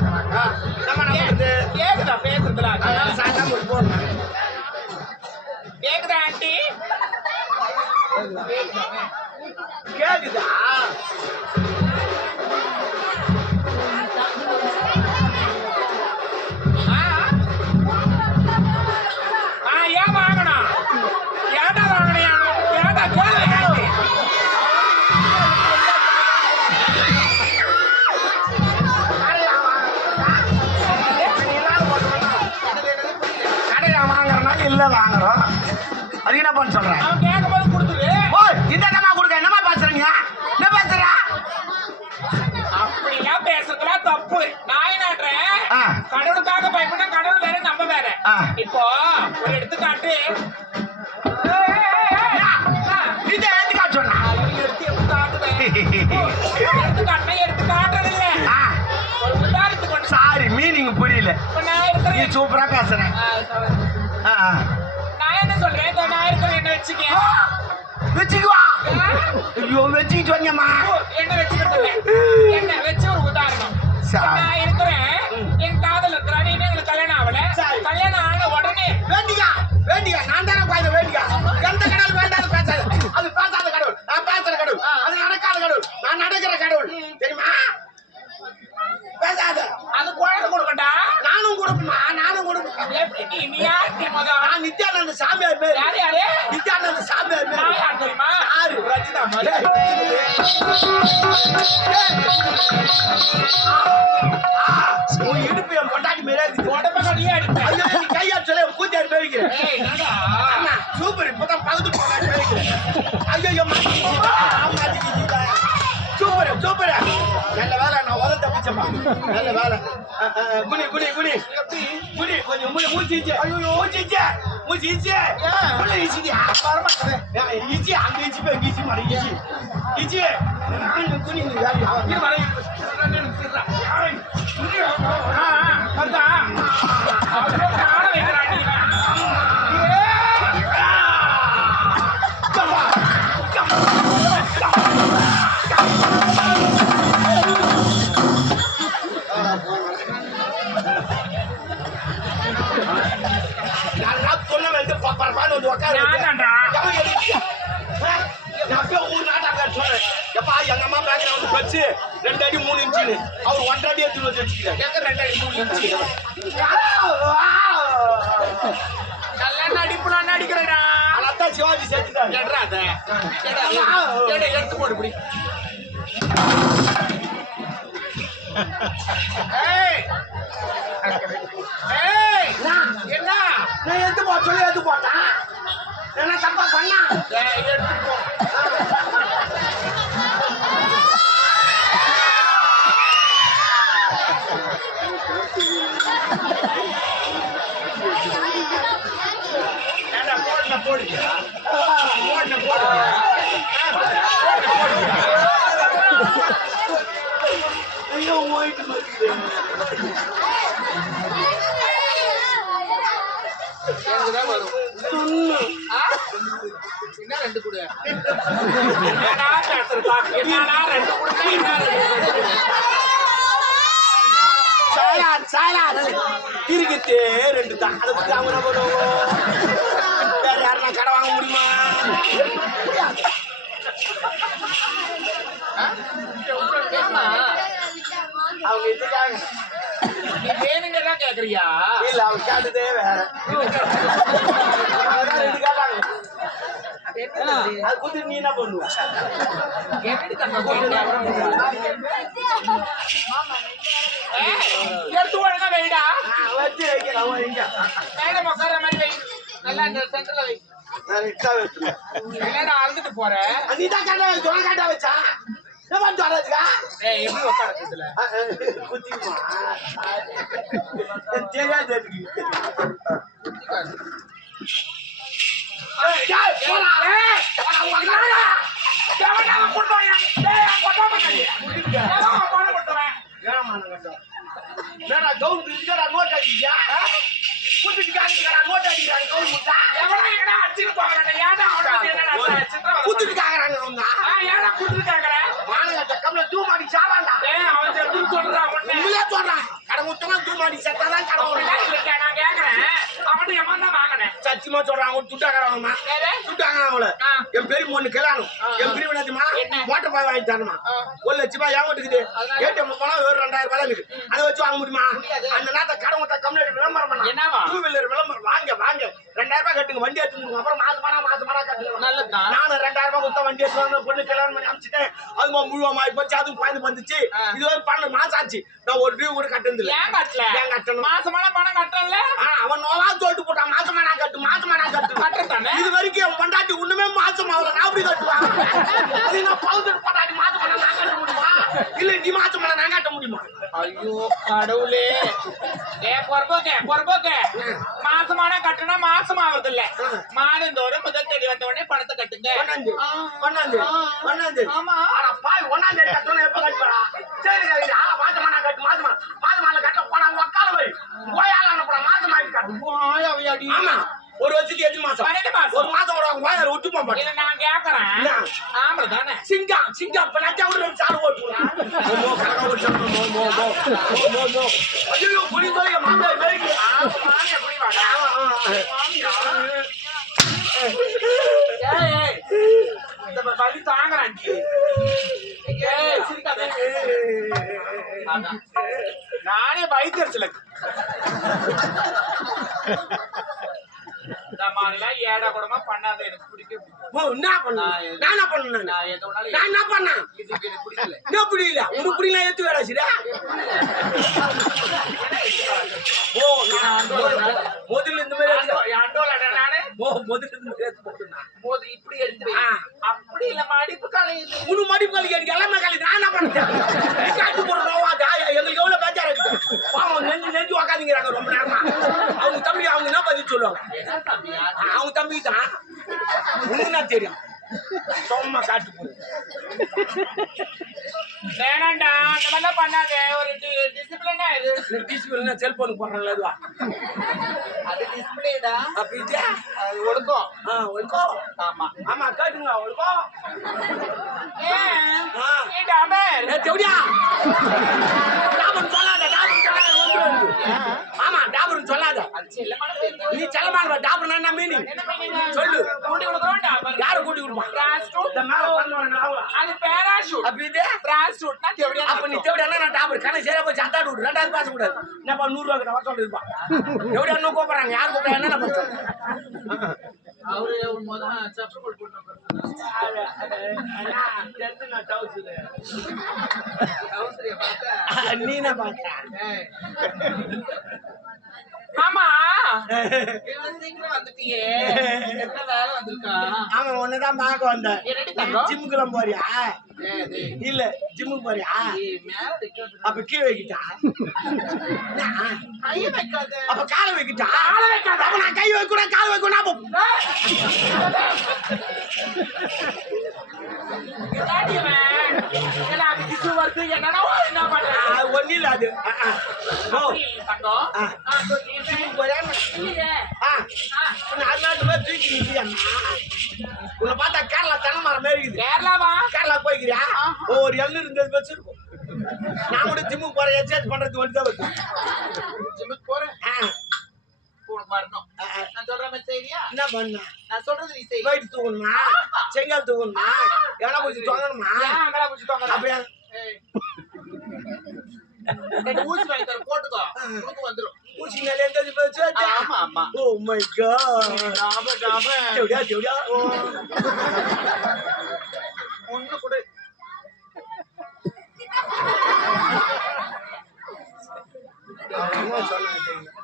பாக்குறாங்க நம்ம கேக்குதா பேசுறதுல அதனால சாயங்காலம் போய் கேக்குதா ஆண்டி கேக்குதா ஆ? ஆ, பண்ண சொல்றேன். அவன் கேட்கும்போது கொடுத்துரு. ஓய் இந்த என்னமா கொடுக்க? என்னமா பேசுறீங்க? என்ன பேசுற? அப்படிலாம் பேசுறதுலாம் தப்பு. நான் என்னன்றேன் ஆ. கடவுளுக்காக பயப்பட கடவுள் வேற நம்ம வேற. இப்போ ஒரு எடுத்துக்காட்டு. இத எதுக்கா சொன்னா. எடுத்துக்காட்டுனா எடுத்து காட்டுறது? இல்ல ஒரு உதாரணத்துக்கு சாரி மீனிங் புரியல. இப்ப நான் நீ சூப்பரா பேசுற. ஆ, சொல்றேன் நான் என்ன வச்சுக்க வச்சுக்குவா. ஐயோ வச்சுக்கிட்டு என்ன வச்சுக்கிறது என்ன வச்சு ஒரு உதாரணம். நான் இருக்கிறேன். என் காதல் இருக்கிறான் இன்னும் எங்களுக்கு கல்யாணம் ஆகல. கல்யாணம் ஆன உடனே வேண்டியா? வேண்டியா? நான் தானே பாய்ந்த வேண்டியா? உன் இடுப்பு என் பொண்டாட்டி மேலே இருக்குது உடம்ப கடியே அடிப்பேன். ஐயோ, நீ கையா சொல்ல பேவிக்கிறேன் ஏய் என்னடா? அண்ணா, சூப்பர். இப்பதான் பகுதி போனாரு ஐயோ சூப்பர் சூப்பர். நல்ல வேலை நான் உதவி தப்பிச்சப்பா நல்ல வேலை. குனி குனி குனி. குனி கொஞ்சம் மூளை மூச்சிச்சு ஐயோ. மூச்சிச்சு மூச்சிச்சு உள்ள ஈச்சியா வரமாட்டேன் ஈச்சி அங்க ஈச்சி போய் ஈச்சி மாறி ஈச்சி ஈச்சி நான் குனி வச்சு ரெண்டு அடி மூணு இன்ச்சுன்னு. அவர் ஒன்றரை அடி எடுத்து வந்து வச்சுக்கிறார். எங்க ரெண்டு அடி மூணு இன்ச்சு? நல்லா நடிப்புலாம் நடிக்கிறடா அதான் சிவாஜி சேர்த்துட்டாரு. எடுறா அத. எடு, எடு, எடுத்து போடு இப்படி. ஏய்! ஏய்! என்ன? நான் எடுத்து போ சொல்லி எடுத்து போட்டேன். என்ன தப்பா பண்ணா? எடுத்து போ ஏண்டா, போடுன போடுங்க போடுன போடுங்க ஐயோ போயிட்டு போகுது. எனக்குதான் வரும் துண்ணு. ஆ? என்ன ரெண்டு கூட ரெண்டு கொடுத்தா சாயார், சாயார். இருக்குதே ரெண்டு தான் அதை பத்தி அவங்க என்ன பண்ணுவாங்க வேற யாருன்னா கடை வாங்க முடியுமா? அவங்க இதுக்காக நீ வேணுங்கதான் கேக்குறியா? இல்ல அவங்க கேட்டதே வேற. ரெண்டு கேட்டாங்க. அது குத்து நீ என்ன பண்ணுவ? எடுத்து ஒழுங்கா வைடா நான் வச்சு வைக்கிறேன் வைங்க மேடம் உட்கார்ற மாதிரி வை. நல்லா இந்த சென்டர்ல வை. நான் எக்ஸ்ட்ரா வச்சுருவேன். என்னடா அழுதுட்டு போற. நீ தான் கேட்டா ஜொன கேட்டா வச்சா? என்ன பண்ணி வரதுக்கா ஏய் எப்படி உட்கார இதுல குத்திக்குமா? தெரியாது எனக்கு என்னடா கவுன் பிரிச்சுக்கடா நோட் கூட்டிட்டு காமிக்கிறா நோட் அடிக்கிறாங்க கவுன் முட்டா எவனா எங்கடா அடிச்சுட்டு போறானே? ஏன்டா அவனை பத்தி என்னடா சித்திரவதை கூட்டிட்டு பண்ற? காக்குறாங்க அவங்க ஆ, ஏன்டா கூட்டிட்டு கேக்குற? மானகட்ட கம்ல தூ மாடி சாவாண்டா ஏய், அவன் செத்துன்னு சொல்றான் உன்னை. உங்களே சொல்றான் மாடி செத்தாதான் கடை அப்படிலாம் வரும் இல்லைங்க, நான் கேக்குறேன். அவன்கிட்ட எவன் தான் வாங்கினேன்? சத்தியமா சொல்றான் அவன் துட்டாக்காரவங்கம்மா யாரு? துட்டாங்க அவங்கள ஆ. என் பெரிய பொண்ணு கல்யாணம் ஆ. என் பிரிவு என்னதுமா என்ன? மோட்டர் பாய் வாங்கி தரணுமா. ஒரு லட்சம் ரூபாய் அதனால? ஏடிஎம் போனா வெறும் ரெண்டாயிரம் ரூபாய் தான் இருக்குது அதை வச்சு வாங்க முடியுமா. அந்த நேரத்தை கடன் கொடுத்தா கம்யூனிட்டி விளம்பரம் என்னவா? டூ வீலர் விளம்பரம் வாங்க வாங்க ரெண்டாயிரம் ரூபாய் கட்டுங்க வண்டி எடுத்துங்க அப்புறம் மாசமானா மாசமானா கட்டுங்க நல்லதுதான். நானும் ரெண்டாயிரம் ரூபாய் கொடுத்த வண்டி எடுத்து வந்து பொண்ணு கல்யாணம் பண்ணி அனுப்பிச்சிட்டேன். அதுமா முழுவமா போச்சு. அதுவும் குழந்தை வந்துச்சு ஆ. இது வந்து பன்னெண்டு மாசம் ஆச்சு. நான் ஒரு டியூ கூட கட்டுனது ஏன் கட்டல? ஏன் கட்டணும்? மாசமான பணம் கட்டணும்ல? ஆ, அவன் நோவா சொல்லிட்டு போட்டான். மாசமா நான் கட்டு மாசமா நான் கட்டு. கட்டுறதானே? இது வரைக்கும் என் பொண்டாட்டி ஒண்ணுமே மாசம் ஆகல. நான் அப்படி கட்டுவான் அது நான் பவுடர் பொண்டாட்டி நான் கட்ட முடியுமா? இல்ல நீ மாசம் பண்ண நான் கட்ட முடியுமா? ஐயோ கடவுளே ஏ பொறுப்போக்க பொறுப்போக்க மாசமான கட்டுனா மாசம் ஆகுறது இல்ல மாதந்தோறும் முதல் தேதி வந்த உடனே பணத்தை கட்டுங்க ஒன்னாந்து. ஒன்னாந்து ஆமா. பாய் ஒன்னாந்து கட்டணும் எப்ப கட்டுவா சரி சரி ஆ மாசமா நான் கட்டு மாசமா மாசமா கட்ட போனா உக்கால போய் கோயால அனுப்புற மாசமா கட்டு. ஆமா ஒரு வருஷத்துக்கு எத்தனை மாசம்? பன்னெண்டு மாசம். ஒரு மாசம் ஒரு கோயால விட்டு போக இல்ல நான் கேக்குறேன்? ஆம்பளை தானே சிங்கம் சிங்கம் இப்ப நான் ஒரு மோ மோ ஐயோ புடி போய் மாந்தா மேய்க்கு வலி. அதான். நானே வயிற்றுச்சலுக்கு இந்த மாதிரிலாம் ஏடா கூடமா பண்ணாத எனக்கு பிடிக்கவே பிடிக்காது. போ என்ன பண்ணு நான் என்ன பண்ணு நான் என்ன பண்ணேன் இது எனக்கு பிடிக்கல. என்ன புரியல உனக்கு புரியல ஏத்து வேடா சரியா ஓ நான் முதல்ல இந்த மாதிரி அண்டோல மோது இப்படி எடுத்து. அப்படி இல்ல மடிப்பு கலையுது உனு மடிப்பு கலி எனக்கு எல்லாமே கலி நான் என்ன பண்ணேன் காட்டு எங்களுக்கு எவ்வளவு பேச்சாரு இருக்கு? பாவம் நெஞ்சு நெஞ்சு உக்காந்துங்கிறாங்க ரொம்ப நேரமா. அவங்க தம்பி அவங்க என்ன பதில் சொல்லுவாங்க? அவங்க தம்பி? தான் உனக்கு தெரியும்? சும்மா காட்டு போடு. வேணாண்டா அந்த மாதிரிலாம் பண்ணாத. ஒரு டிசிப்ளினா இரு. டிஸ்பிள் செல்போனுக்கு போடுறாங்களா அதுவா? அது டிசிப்ளின்டா அப்ப இது அது ஒழுக்கம். ஆ ஒழுக்கோ ஆமா. ஆமா கேட்டுங்க ஒழுக்கோ ஏன் ஆ. ஏ டாபர் ஏ தெவடியா டாபர் சொல்லாத வந்துரு ஆமா டாபர் சொல்லாத. அது நீ செல்லமான டாபர் என்ன மீனிங் என்ன சொல்லு. கூட்டி கொடுக்குறோம் டாபர் யாரு கூட்டி கொடுப்பான் பிராஸ்டூட் இந்த மேல அவங்கள அது பேராஷூட் அப்ப இது? பிராஸ்டூட்னா தேவடியா அப்ப நீ தேவடியா நான் டாபர் கணக்கு சரியா போய் சத்தாடு விடு. ரெண்டாவது பேச கூடாது என்னப்பா நூறு ரூபா கிட்ட வர இருப்பான் தேவடியா இன்னும் கூப்பிடுறாங்க யார் கூப்பிடுறா என்ன பண்ணுறேன் அவரு முதல்ல சப்பல் போட்டு நீ என்ன பார்த்தா. ஆமா சீக்கிரம் வந்துட்டியே என்ன வேலை வந்திருக்கா அவன் ஒண்ணுதான் பார்க்க வந்தேன்? ஜிம்முக்குலாம் போறியா. இல்ல ஜிம்முக்கு போறியா. அப்ப கீழே வைக்கிட்டா? கையை வைக்காத. அப்ப காலை வைக்கிட்டா காலை வைக்காத. அப்ப நான் கை வைக்கூட கால் வைக்கூட அப்ப என்னடி இவன்? என்ன அது கிசு வருது, என்னடா என்ன பண்ற? இல்ல அது தூக்கி? உன்னை பார்த்தா கேரளா தென்னை மரம் மாதிரி இருக்குது கேரளாவா? கேரளா போய்க்கிறியா ஒரு எள்ளு இருந்தது பஸ் இருக்கும் நான் கூட ஜிம்முக்கு போறேன் எக்ஸசைஸ் பண்றது வந்து தான் ஜிம்முக்கு போறேன். என்ன பண்ண நான் சொல்றது நீ செய். வெயிட் தூக்கணுமா செங்கல் தூக்கணுமா எவனா போச்சு தொங்கணுமா ஏன் அங்கடா பிடிச்சு தொங்குற? அப்ப ஏன்? ஏய். ரெண்டு ஊசி வாங்கி தரேன், போட்டுக்கோ. உனக்கு வந்துரும். ஊசி மேல எங்க இருந்து போச்சு? ஆமா ஆமா. Oh my God. டாப டாப ஒண்ணு?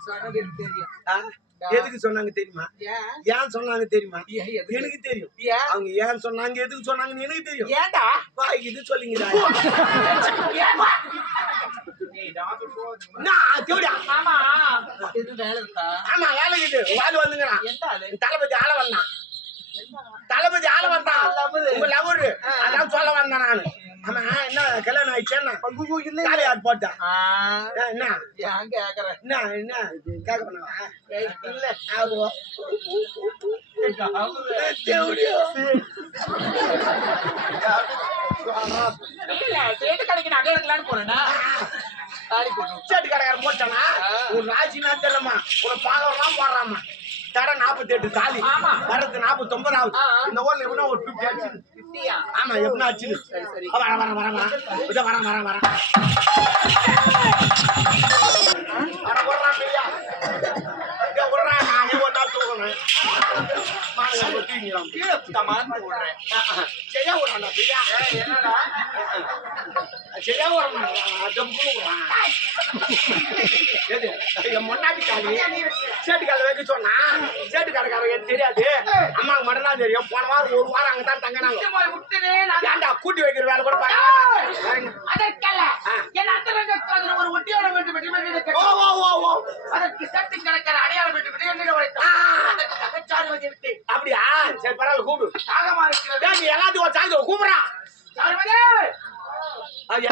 சொன்னது தெரியும்? எதுக்கு சொன்னாங்க தெரியுமா? ஏன்? சொன்னாங்க தெரியுமா? எனக்கு தெரியும். ஏன்? அவங்க ஏன் சொன்னாங்க எதுக்கு சொன்னாங்கன்னு எனக்கு தெரியும். ஏன்டா? வா இது சொல்லிங்கடா ஆமா. இது வேலை வாழ் வந்துங்கிறான் தளபதி ஆள வந்தான் தளபதி ஆள வந்தான் லவ்வு. உங்க லவரு அதான் சொல்ல வந்தேன் நானு ஆமா என்ன கல்யாணம் ஆயிடுச்சு என்ன ஐயோ இல்ல காலை யார் போட்டா? என்ன? ஏன் கேக்குறேன். என்ன என்ன? பண்ணவா ஏய், இல்ல. ஆவோ. தேவடியா இல்ல சேட்டு கடைக்கு நகை எடுக்கலான்னு போட்டு சேட்டு கடைக்காரன் போட்டானா? ராசி நான் தெரியலம்மா. உன பாலம்லாம் போடுறாமா தடை நாற்பத்தி எட்டு தாலி. வரது நாற்பத்தி ஒன்பது ஆகுது. இந்த ஊர்ல எப்படின்னா ஒரு ஆமா எப்படின்னா ஆச்சு வர வர வர. வர இத வர வர வர என்னடா என் முன்னாடி காலி. சேட்டு காலை வைக்க சொன்னா சேட்டு கடைக்காரங்க தெரியாது. அம்மாவுக்கு மட்டும்தான் தெரியும். போன வாரம் ஒரு வாரம் அங்கே தான் தங்கினாங்க ஏன்டா கூட்டி வைக்கிற வேலை கூட பாருங்க. அதற்கல்ல. ஒரு ஒட்டியோட வேண்டும் என்று ஓ ஓ ஓ ஓ. அதற்கு சேட்டு அடையாளம் வேண்டும் என்று என்னிடம் உரைத்தான் கச்சாறு அப்படியா? சரி பரவாயில்ல கூப்பிடு. தாகமா இருக்கிறது. எல்லாத்துக்கும் சாய்ந்தோ கூப்பிடுறான் சாருமதே அது